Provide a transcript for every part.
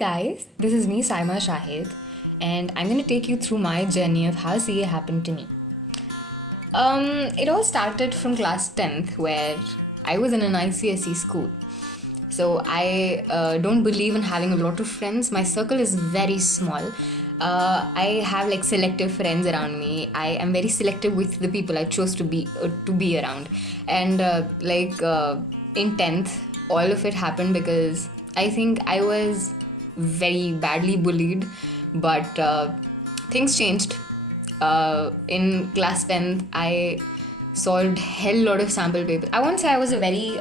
guys, this is me, Saima Shahid, and I'm going to take you through my journey of how CA happened to me. It all started from class 10th, where I was in an ICSE school. So I don't believe in having a lot of friends. My circle is very small. I have like selective friends around me. I am very selective with the people I chose to be around, and in 10th, all of it happened because I think I was very badly bullied, but things changed. In class 10th, I solved hell lot of sample papers. I won't say I was a very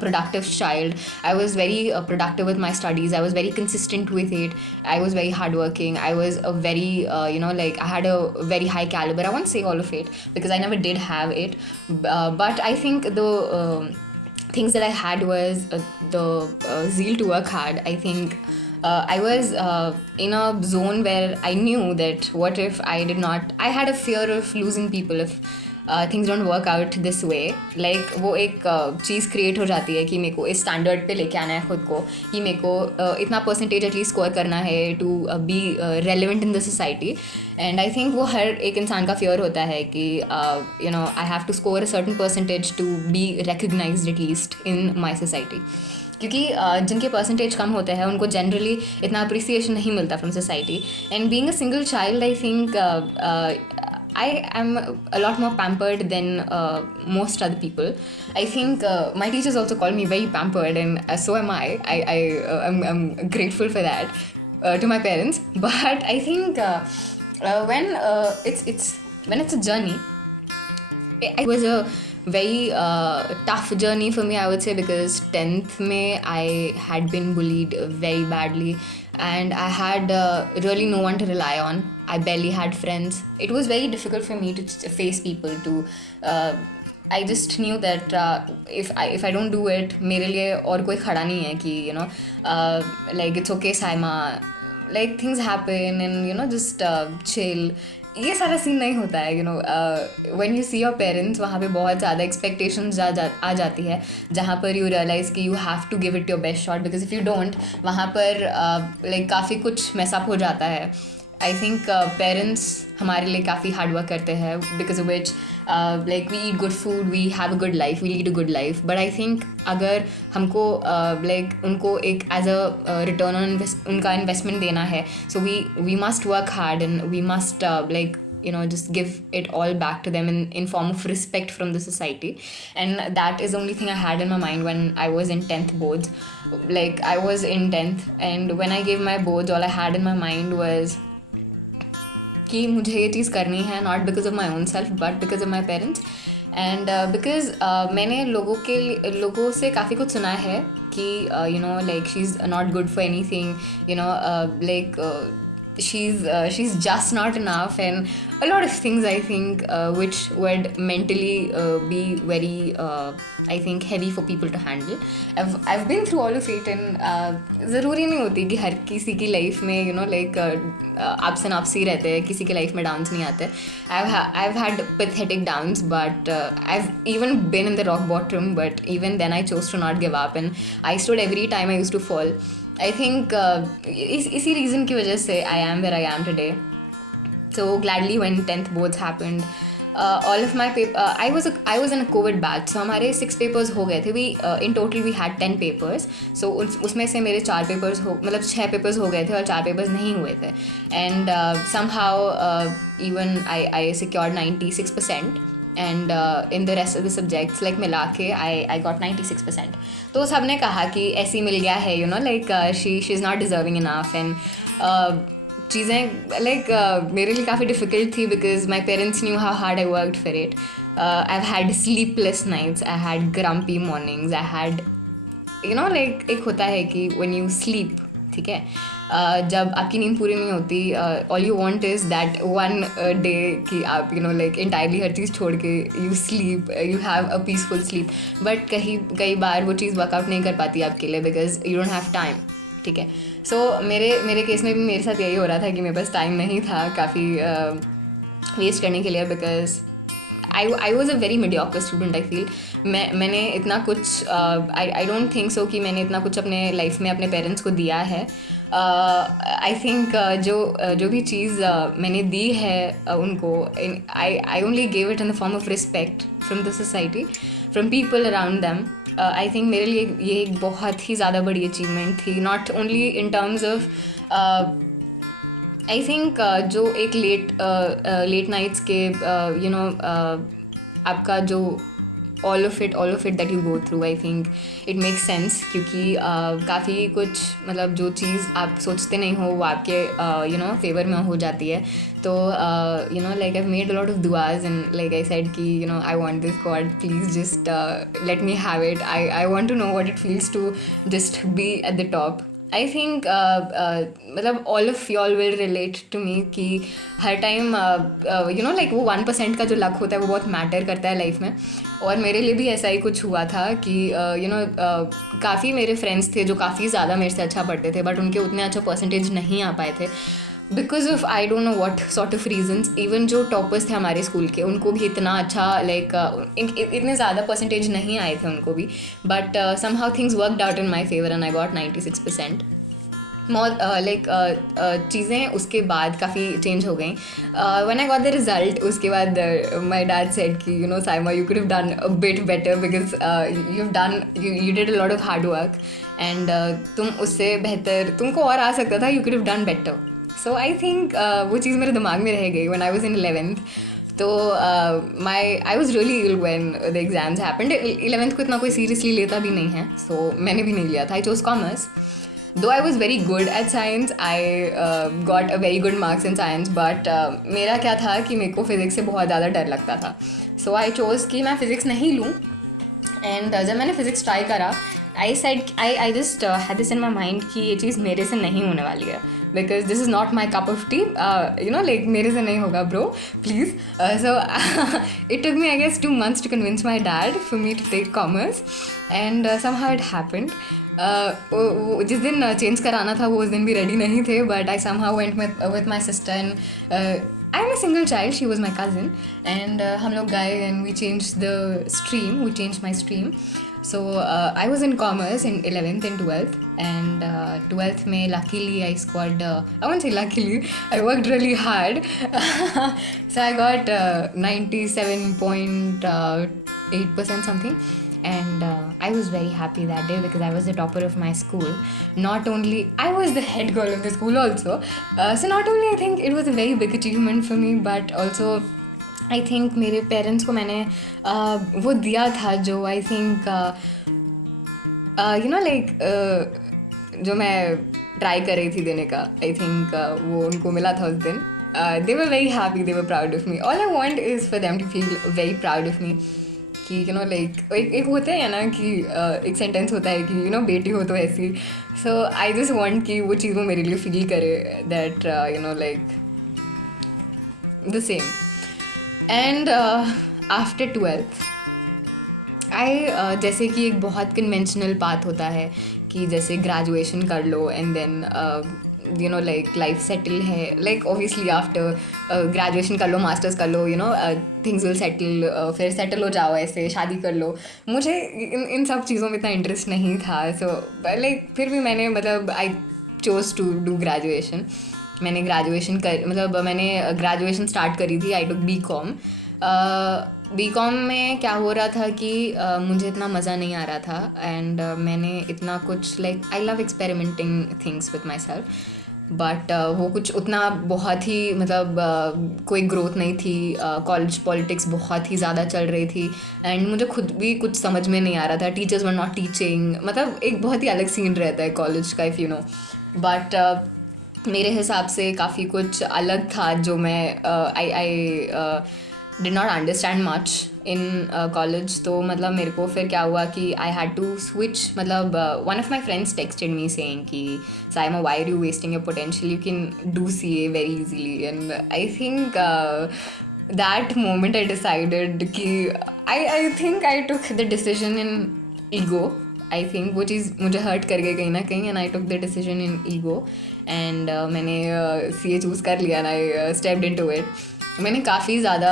productive child. I was very productive with my studies. I was very consistent with it. I was very hardworking. I was a very I had a very high caliber. I won't say all of it because I never did have it, but I think the things that I had was the zeal to work hard. I think I was in a zone where I knew that what if I did not. I had a fear of losing people if things don't work out this way. Like वो एक चीज़ create हो जाती है कि मेरे को इस standard पे लेके आना है खुद को, कि मेरे को इतना परसेंटेज एटलीस्ट स्कोर करना है to be relevant in the society. And I think वो हर एक इंसान का फियर होता है कि I have to score a certain percentage to be recognised at least in my society. क्योंकि जिनके परसेंटेज कम होते हैं उनको जनरली इतना अप्रिसिएशन नहीं मिलता from society. And being a single child, I think I am a lot more pampered than most other people. I think my teachers also call me very pampered, and so am I. I'm grateful for that to my parents. But I think when it's a journey, it was a very tough journey for me, I would say, because 10th May I had been bullied very badly, and I had really no one to rely on. I barely had friends. It was very difficult for me to face people. I just knew that if I don't do it, मेरे लिए और कोई खड़ा नहीं है कि like it's okay Saima, like things happen and just chill. ये सारा सीन नहीं होता है. When you see your parents, वहाँ पे बहुत ज़्यादा एक्सपेक्टेशंस आ जाती है, जहाँ पर यू रियलाइज़ कि you have to give it your best shot, because if you don't, वहाँ पर लाइक काफ़ी कुछ मैसअप हो जाता है. आई थिंक पेरेंट्स हमारे लिए काफ़ी हार्ड वर्क करते हैं, because of which like we eat good food, we have a good life, we lead a good life. But I think अगर हमको लाइक उनको एक एज अ रिटर्न ऑन उनका इन्वेस्टमेंट देना है, so we must work hard and we must like just give it all back to them in form of respect from the society. And that is the only thing I had in my mind when I was in 10th boards. Like I was in 10th, and when I gave my boards, all I had in my mind was कि मुझे ये चीज़ करनी है, not because of my own self but because of my parents. And because मैंने लोगों से काफ़ी कुछ सुना है कि like she is not good for any thing, like she's just not enough, and a lot of things, I think, which would mentally be very I think heavy for people to handle. I've been through all of it, and ज़रूरी नहीं होती कि हर किसी की life में like ups and ups ही रहते हैं, किसी की लाइफ में डाउन्स नहीं आते. I've had pathetic downs, but I've even been in the rock bottom, but even then I chose to not give up, and I stood every time I used to fall. I think इसी reason की वजह से I am where I am today. So gladly when 10th boards happened, all of my paper, I was in a COVID batch, so हमारे 6 papers हो गए थे. In total we had 10 papers. So उसमें से मेरे 4 papers 6 papers हो गए थे और 4 papers नहीं हुए थे. And somehow even I secured 96%. And in the rest of the subjects, like मिला के I got 96%. तो सब ने कहा कि ऐसी मिल गया है, like she's not deserving enough. And चीज़ें like मेरे लिए काफ़ी difficult थी, because my parents knew how hard I worked for it. I've had sleepless nights, I had grumpy mornings, I had like एक होता है कि when you sleep, ठीक है, जब आपकी नींद पूरी नहीं होती, all you want is that one day कि आप लाइक इंटायरली हर चीज़ छोड़ के you sleep, you have a peaceful sleep. But कई बार वो चीज़ वर्कआउट नहीं कर पाती आपके लिए, because you don't have time. ठीक है, सो मेरे केस में भी मेरे साथ यही हो रहा था कि मेरे पास टाइम नहीं था काफ़ी वेस्ट करने के लिए, because I was a very mediocre student I feel. मैंने इतना कुछ आई डोंट थिंक सो कि मैंने इतना कुछ अपने लाइफ में अपने पेरेंट्स को दिया है. आई थिंक जो भी चीज़ मैंने दी है उनको, I only gave it in the form of respect from the society, from people around them. I think मेरे लिए ये एक बहुत ही ज़्यादा बड़ी अचीवमेंट थी, not only in terms of I think जो एक लेट नाइट्स के आपका जो all of it that you go through, I think it makes sense क्योंकि काफ़ी कुछ मतलब जो चीज़ आप सोचते नहीं हो वो आपके फेवर में हो जाती है. तो like I've made a lot of duas and like I said कि I want this God, please just let me have it. I want to know what it feels to just be at the top. I think मतलब all of you all will relate to me कि हर time like वो 1% का जो luck होता है वो बहुत मैटर करता है लाइफ में. और मेरे लिए भी ऐसा ही कुछ हुआ था कि काफ़ी मेरे फ्रेंड्स थे जो काफ़ी ज़्यादा मेरे से अच्छा पढ़ते थे बट उनके उतने अच्छा परसेंटेज नहीं आ पाए थे because of I don't know what sort of reasons. Even जो टॉपर्स थे हमारे स्कूल के उनको भी इतना अच्छा लाइक इतने ज़्यादा परसेंटेज नहीं आए थे उनको भी, but somehow things worked out in my favour and I got 96%. चीज़ें उसके बाद काफ़ी चेंज हो गई. When I got the result उसके बाद माई डैड सेड कि Saima you could have done a bit better because you did a lot of hard work and तुम उससे बेहतर तुमको और आ सकता था, you could have done better. So I think वो चीज़ मेरे दिमाग में रह गई when I was in 11th. तो I was really ill when the exams happened. 11th को इतना कोई सीरियसली लेता भी नहीं है, सो मैंने भी नहीं लिया था. I chose commerce. Though I was very good at science, I got a very good marks in science, but मेरा क्या था कि मेरे को फिज़िक्स से बहुत ज़्यादा डर लगता था. सो आई चोज़ कि मैं फ़िज़िक्स नहीं लूँ. एंड जब मैंने फ़िज़िक्स ट्राई करा I just had this in my mind कि ये चीज़ मेरे से नहीं होने वाली है because this is not my cup of tea. Like मेरे से नहीं होगा bro, please. So it took me I guess 2 months to convince my dad for me to take commerce, and somehow it happened. जिस दिन change कराना था वो उस दिन भी रेडी नहीं थे, but I somehow went with my sister and I am a single child, she was my cousin, and हम लोग गए and we change the stream, we change my stream. So I was in commerce in 11th and 12th, and 12th में luckily I scored, I won't say luckily, I worked really hard. So I got 97.8% something, and I was very happy that day because I was the topper of my school. Not only, I was the head girl of the school also. So not only I think it was a very big achievement for me, but also I think मेरे parents को मैंने वो दिया था जो I think like जो मैं try कर रही थी देने का. आई थिंक वो उनको मिला था उस दिन. They were very happy, they were proud of me. All I want is for them to feel very proud of me कि लाइक एक होता है ना कि एक सेंटेंस होता है कि बेटी हो तो ऐसी. सो आई जस्ट वॉन्ट कि वो चीज़ वो मेरे लिए फील करे that like the same. And after 12th जैसे कि एक बहुत कन्वेंशनल पाथ होता है कि जैसे ग्रेजुएशन कर लो and then like life settle है. लाइक ऑब्वियसली आफ्टर ग्रेजुएशन कर लो, मास्टर्स कर लो, थिंग्स विल सेटल. फिर सेटल हो जाओ, ऐसे शादी कर लो. मुझे इन सब चीज़ों में इतना इंटरेस्ट नहीं था. सो लाइक फिर भी मैंने मतलब I chose to do graduation. मैंने ग्रेजुएशन स्टार्ट करी थी. आई टुक BCom. BCom में क्या हो रहा था कि मुझे इतना मज़ा नहीं आ रहा था एंड मैंने इतना कुछ like I love experimenting things with my self, but वो कुछ उतना बहुत ही मतलब कोई ग्रोथ नहीं थी. कॉलेज पॉलिटिक्स बहुत ही ज़्यादा चल रही थी एंड मुझे खुद भी कुछ समझ में नहीं आ रहा था. Teachers were not teaching. मतलब एक बहुत ही अलग सीन रहता है कॉलेज का, इफ़ यू नो. बट मेरे हिसाब से काफ़ी कुछ अलग था जो मैं I did not understand much in college. तो मतलब मेरे को फिर क्या हुआ कि आई हैड टू स्विच. मतलब one of my friends texted me saying कि Saima why are you wasting your potential, you can do CA very easily. And I think that moment I decided कि I think I took the decision in ego. I think वो चीज़ मुझे hurt कर गई कहीं ना कहीं and I took the decision in ego and मैंने CA चूज़ कर लिया and I stepped into it. मैंने काफ़ी ज़्यादा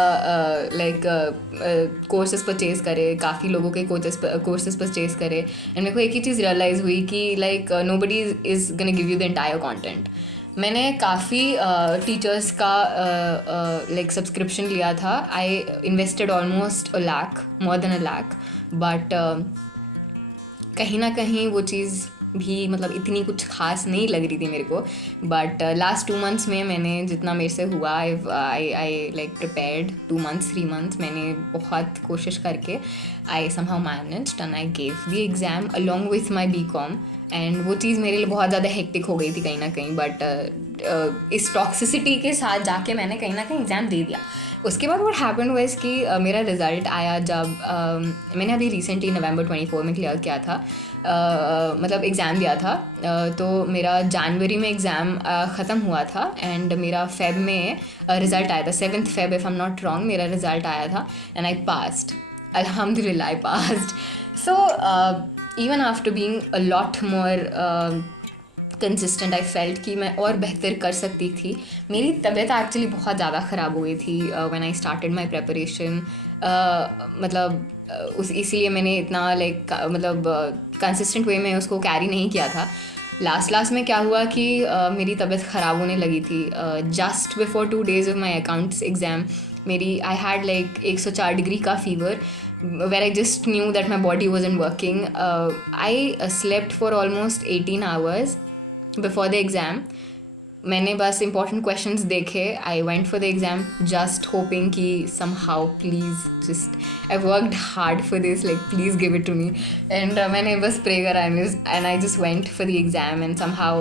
लाइक कोर्सेज परचेज़ करे, काफ़ी लोगों के कोर्सेज परचेज़ करे, एंड मेरे को एक ही चीज़ रियलाइज़ हुई कि like nobody is gonna give you the entire content. मैंने काफ़ी टीचर्स का लाइक सब्सक्रिप्शन लिया था. I invested almost $1 lakh, more than $1 lakh, but कहीं ना कहीं वो चीज़ भी मतलब इतनी कुछ खास नहीं लग रही थी मेरे को. बट लास्ट 2 months में मैंने जितना मेरे से हुआ, I like prepared 2 months 3 months. मैंने बहुत कोशिश करके I somehow managed and I gave the exam along with my BCom. And वो चीज़ मेरे लिए बहुत ज़्यादा हेक्टिक हो गई थी कहीं ना कहीं. बट इस टॉक्सिसिटी के साथ जाके मैंने कहीं ना कहीं एग्ज़ाम दे दिया. उसके बाद व्हाट हैपेंड वाज कि मेरा रिज़ल्ट आया जब मैंने अभी रिसेंटली November 24 में क्लियर किया था, मतलब एग्ज़ाम दिया था. तो मेरा जनवरी में एग्ज़ाम ख़त्म हुआ था एंड मेरा फेब में रिज़ल्ट आया था. 7th Feb if I am not wrong मेरा रिज़ल्ट आया था एंड आई पास्ड. अल्हम्दुलिल्लाह I passed. So even after being a lot more consistent I felt कि मैं और बेहतर कर सकती थी. मेरी तबीयत एक्चुअली बहुत ज़्यादा ख़राब हो गई थी when I started my preparation. मतलब उस इसीलिए मैंने इतना लाइक मतलब कंसिस्टेंट वे में उसको कैरी नहीं किया था. लास्ट में क्या हुआ कि मेरी तबीयत ख़राब होने लगी थी. Just before 2 days of my accounts exam मेरी आई हैड लाइक 104 डिग्री का fever where I just knew that my body wasn't working. I slept for almost 18 hours before the exam. मैंने बस important questions देखे. I went for the exam just hoping कि somehow please just I worked hard for this, like please give it to me. And मैंने बस pray करा and I just went for the exam and somehow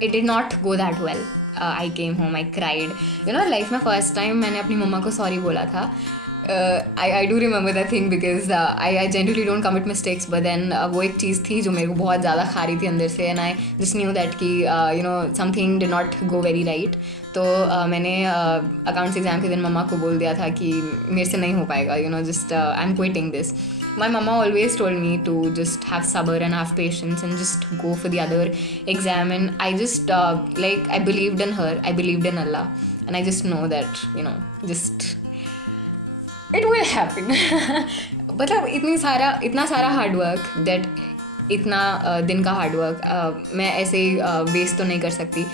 it did not go that well. I came home, I cried. You know, life में first time मैंने अपनी मम्मा को sorry बोला था. I do remember that thing because I generally don't commit mistakes, but then वो एक चीज़ थी जो मेरे को बहुत ज़्यादा खा रही थी अंदर से and I just knew that कि you know something did not go very right. तो मैंने अकाउंट्स एग्ज़ाम के दिन मम्मा को बोल दिया था कि मेरे से नहीं हो पाएगा, you know, just I'm quitting this. My mama always told me to just have sabr and have patience and just go for the other exam, and I just like I believed in her, I believed in Allah, and I just know that you know just it will happen. मतलब इतना सारा hard work that इतना दिन का hard work मैं ऐसे ही waste तो नहीं कर सकती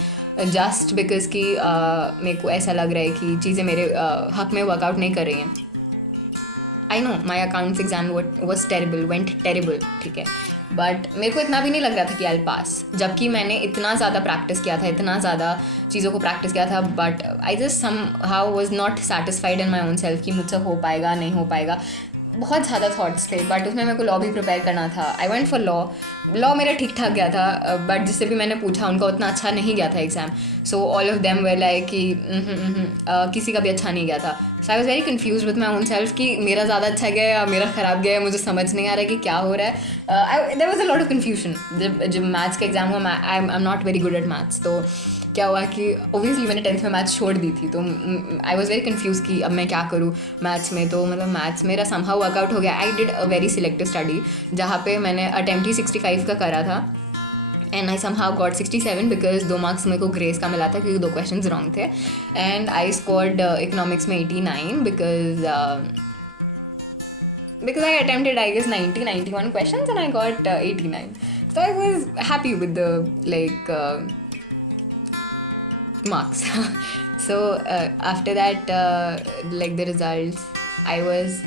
जस्ट बिकॉज कि मेरे को ऐसा लग रहा है कि चीज़ें मेरे हक में वर्कआउट नहीं कर रही हैं. I know my accounts exam was terrible, went terrible, ठीक है, बट मेरे को इतना भी नहीं लग रहा था कि आई पास, जबकि मैंने इतना ज़्यादा प्रैक्टिस किया था, इतना ज़्यादा चीज़ों को प्रैक्टिस किया था. But I just somehow was not satisfied in my own self कि मुझसे हो पाएगा नहीं हो पाएगा. बहुत ज़्यादा थॉट्स थे, बट उसमें मेरे को लॉ भी प्रिपेयर करना था. आई वेंट फॉर लॉ मेरा ठीक ठाक गया था, बट जिससे भी मैंने पूछा उनका उतना अच्छा नहीं गया था exam. So all of them were like कि किसी का भी अच्छा नहीं गया था. So I was very confuse with my own self कि मेरा ज़्यादा अच्छा गया या मेरा ख़राब गया, मुझे समझ नहीं आ रहा है कि क्या हो रहा है. There was a lot of confusion. जब मैथ्स का एग्ज़ाम हुआ, I am not very good at maths, तो क्या हुआ कि ओबियसली मैंने 10th में मैथ्स छोड़ दी थी, तो आई वॉज वेरी कन्फ्यूज़ कि अब मैं क्या करूँ मैथ्स में. तो मतलब मैथ्स मेरा समहाउ वर्कआउट हो गया. I did a very selective study जहाँ पे मैंने अटेम्प्ट ही 65 का करा था and I somehow got 67 because 2 marks मेरे को ग्रेस का मिला था क्योंकि 2 questions रॉन्ग थे. एंड आई स्कोर्ड इकोनॉमिक्स में 89 because I attempted I guess 91 questions and I got 89. So I was happy with the like marks. So after that like the results, I was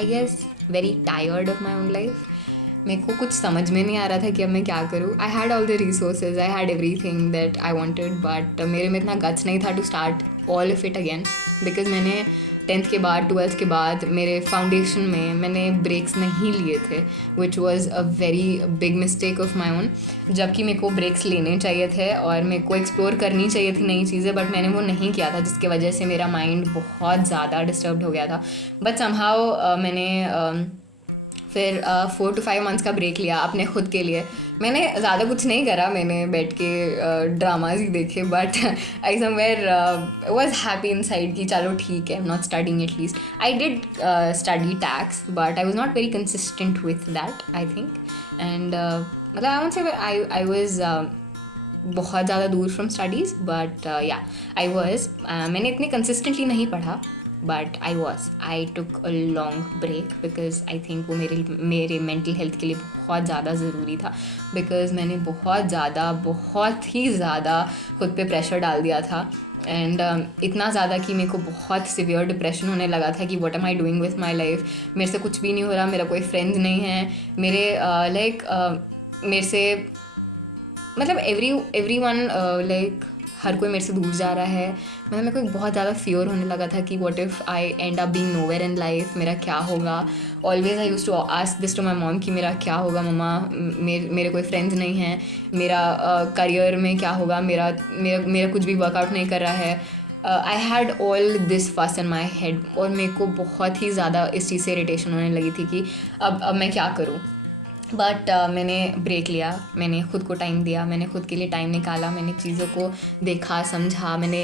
I guess very tired of my own life. मेरे को कुछ समझ में नहीं आ रहा था कि अब मैं क्या करूँ. I had all the resources, I had everything that I wanted, but मेरे में इतना गट्स नहीं था to start all of it again. Because मैंने 10th के बाद 12th के बाद मेरे फाउंडेशन में मैंने ब्रेक्स नहीं लिए थे, which was a very big mistake of my own. जबकि मेरे को ब्रेक्स लेने चाहिए थे और मेरे को एक्सप्लोर करनी चाहिए थी नई चीज़ें, बट मैंने वो नहीं किया था, जिसकी वजह से मेरा माइंड बहुत ज़्यादा डिस्टर्ब्ड हो गया था. बट समहाउ मैंने फिर 4 to 5 months का ब्रेक लिया अपने खुद के लिए. मैंने ज़्यादा कुछ नहीं करा, मैंने बैठ के ड्रामाज ही देखे, but I somewhere was happy in side कि चलो ठीक है, आई am not studying at least. I did study tax but I was not very consistent with that I think. And मतलब I won't say I was बहुत ज़्यादा दूर from studies, but या I was, मैंने इतने कंसिस्टेंटली नहीं पढ़ा, but I took a long break because I think वो मेरे मेंटल हेल्थ के लिए बहुत ज़्यादा ज़रूरी था, बिकॉज मैंने बहुत ही ज़्यादा खुद पे प्रेशर डाल दिया था, एंड इतना ज़्यादा कि मेरे को बहुत सिवियर डिप्रेशन होने लगा था कि what am I doing with my life, मेरे से कुछ भी नहीं हो रहा, मेरा कोई फ्रेंड्स नहीं है, मेरे मेरे से मतलब एवरी वन लाइक हर कोई मेरे से दूर जा रहा है, मतलब मेरे को एक बहुत ज़्यादा फियर होने लगा था कि what if I end up being nowhere in life, मेरा क्या होगा। Always I used to ask this to my mom कि मेरा क्या होगा मम्मा, मेरे कोई फ्रेंड्स नहीं हैं, मेरा करियर में क्या होगा, मेरा मेरा मेरा कुछ भी वर्कआउट नहीं कर रहा है। आई had all this first in my head, और मेरे को बहुत ही ज़्यादा इस चीज़ से इरिटेशन होने लगी थी कि अब मैं क्या करूँ। बट मैंने ब्रेक लिया, मैंने खुद को टाइम दिया, मैंने खुद के लिए टाइम निकाला, मैंने चीज़ों को देखा समझा, मैंने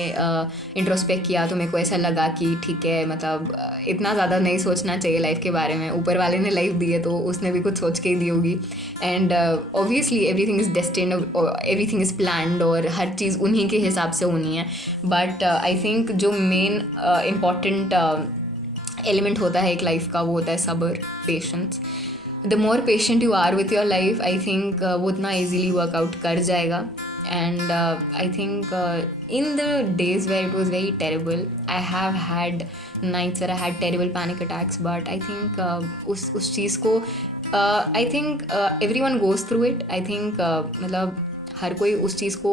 इंट्रोस्पेक्ट किया, तो मेरे को ऐसा लगा कि ठीक है, मतलब इतना ज़्यादा नहीं सोचना चाहिए लाइफ के बारे में, ऊपर वाले ने लाइफ दी है तो उसने भी कुछ सोच के ही दी होगी, and obviously everything is destined, everything is planned, और हर चीज़ उन्हीं के हिसाब से होनी है। बट आई थिंक जो मेन इम्पॉर्टेंट एलिमेंट होता है एक लाइफ का, वो होता है सब्र, patience. The more patient you are with your life, I think वो उतना ईजीली वर्कआउट कर जाएगा। And I think in the days where it was very terrible, I have had nights where I had terrible panic attacks, but I think उस चीज़ को I think everyone goes through it. I think मतलब हर कोई उस चीज़ को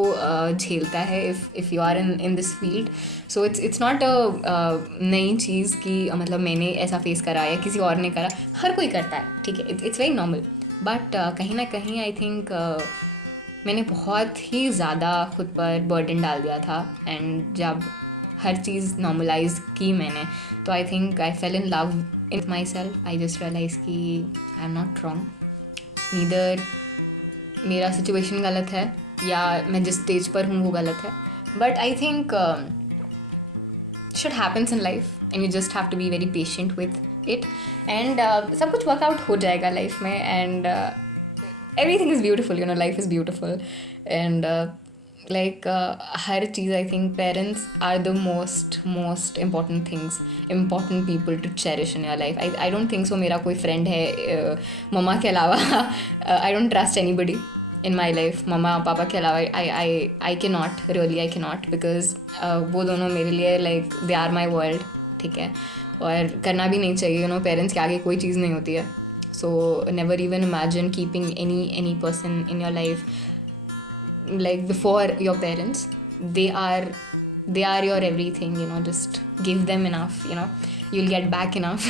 झेलता है if you are in this field. So it's not a नई चीज़ कि मतलब मैंने ऐसा फेस करा या किसी और ने करा, हर कोई करता है, ठीक है, इट्स वेरी नॉर्मल। बट कहीं ना कहीं आई थिंक मैंने बहुत ही ज़्यादा खुद पर बर्डन डाल दिया था, एंड जब हर चीज़ नॉर्मलाइज की मैंने, तो I think I fell in love in myself. I just realise कि I am not wrong, neither मेरा सिचुएशन गलत है या मैं जिस स्टेज पर हूँ वो गलत है, but I think shit happens in life and you just have to be very patient with it, and सब कुछ वर्कआउट हो जाएगा लाइफ में, and everything is beautiful, you know, life is beautiful, and like हर चीज़ I think parents are the most important people to cherish in your life. I don't think so मेरा कोई friend है मम्मा के अलावा, I don't trust anybody in my life, मम्मा पापा के अलावा आई के नॉट, रियली आई के नॉट, बिकॉज वो दोनों मेरे लिए like they are my world, ठीक है, और करना भी नहीं चाहिए, यू नो, पेरेंट्स के आगे कोई चीज़ नहीं होती है। So never even imagine keeping any person in your life like before your parents. They are your everything, you know, just give them enough, you know, you'll get back enough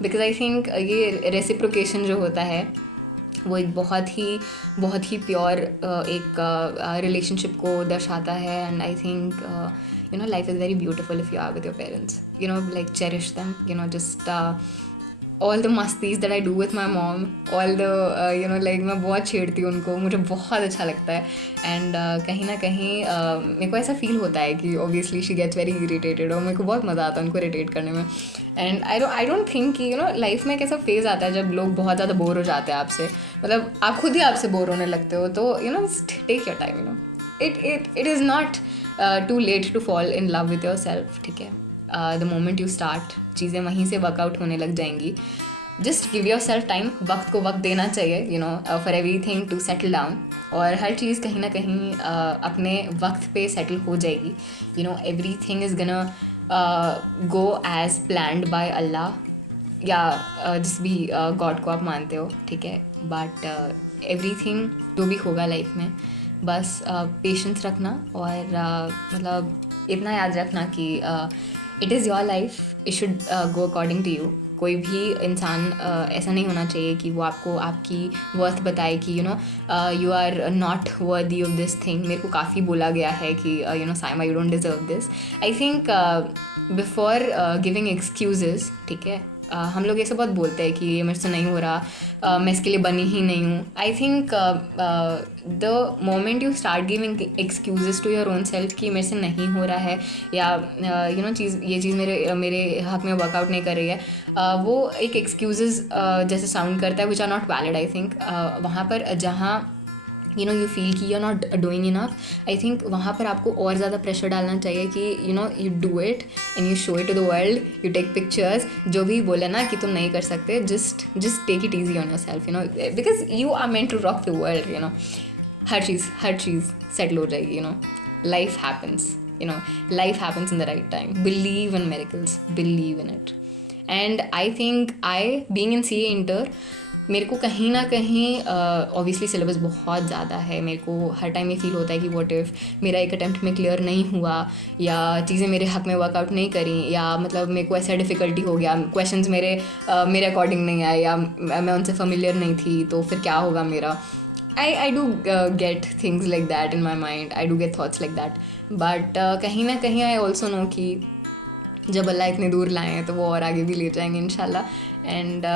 because I think ये reciprocation जो होता है वो एक बहुत ही pure एक relationship को दर्शाता है, and I think you know, life is very beautiful if you are with your parents, you know, like cherish them, you know, just all the मस्तीज that I do with my mom, all the you know, like मैं बहुत छेड़ती हूँ उनको, मुझे बहुत अच्छा लगता है, and कहीं ना कहीं मेरे को ऐसा फील होता है कि obviously she gets very irritated, और मेरे को बहुत मज़ा आता है उनको इरिटेट करने में, एंड आई डोंट थिंक कि, यू नो, लाइफ में एक ऐसा फेज़ आता है जब लोग बहुत ज़्यादा बोर हो जाते हैं आपसे, मतलब आप खुद ही आपसे बोर होने लगते हो, तो you know, take your time, you know, it is not too late to fall in love with yourself, ठीक है, द मोमेंट यू स्टार्ट, चीज़ें वहीं से वर्कआउट होने लग जाएंगी। Just give yourself time, वक्त को वक्त देना चाहिए, you know, for everything to settle down, और हर चीज़ कहीं ना कहीं अपने वक्त पे सेटल हो जाएगी, यू नो, एवरीथिंग इज़ गना गो एज प्लान्ड बाय अल्लाह, या जिस भी गॉड को आप मानते हो, ठीक है, बट एवरीथिंग जो भी होगा लाइफ में, बस पेशेंस रखना, और मतलब इतना याद रखना कि it is your life, it should go according to you. कोई भी इंसान ऐसा नहीं होना चाहिए कि वो आपको आपकी वर्थ बताए कि, you know, you are not worthy of this thing. मेरे को काफ़ी बोला गया है कि, you know, Saima, you don't deserve this. I think before giving excuses, ठीक है, हम लोग ऐसे बहुत बोलते हैं कि ये मेरे से नहीं हो रहा, मैं इसके लिए बनी ही नहीं हूँ। I think the moment you start giving excuses to your own self कि मेरे से नहीं हो रहा है, या यू नो, ये चीज़ मेरे हक में वर्कआउट नहीं कर रही है, वो एक एक्सक्यूजेस जैसे साउंड करता है, which are not valid. I think वहाँ पर जहाँ you feel कि you're not doing enough, I think वहाँ पर आपको और ज़्यादा प्रेशर डालना चाहिए कि you do it and you show it to the world, you take pictures. जो भी बोले ना कि तुम नहीं कर सकते, just take it easy on yourself, because you are meant to rock the world. Her cheese settle हो जाएगी. Life happens. Life happens in the right time. Believe in miracles, believe in it. And I think being in CA Inter, मेरे को कहीं ना कहीं obviously syllabus बहुत ज़्यादा है. मेरे को हर टाइम ये फील होता है कि व्हाट इफ़ मेरा एक अटैम्प्ट में क्लियर नहीं हुआ, या चीज़ें मेरे हक में वर्कआउट नहीं करी, या मतलब मेरे को ऐसा डिफ़िकल्टी हो गया, क्वेश्चंस मेरे अकॉर्डिंग नहीं आए, या मैं उनसे फेमिलियर नहीं थी, तो फिर क्या होगा मेरा. I do get things like that in my mind. I do get thoughts like that. But कहीं ना कहीं I also know कि जब अल्लाह इतने दूर लाए हैं तो वो और आगे भी ले जाएंगे इंशाल्लाह. एंड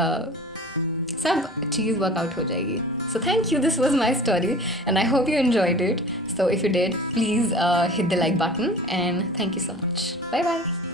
सब चीज़ वर्कआउट हो जाएगी. So thank you. This was my story and I hope you enjoyed it. So if you did, please hit the like button and thank you so much. Bye bye.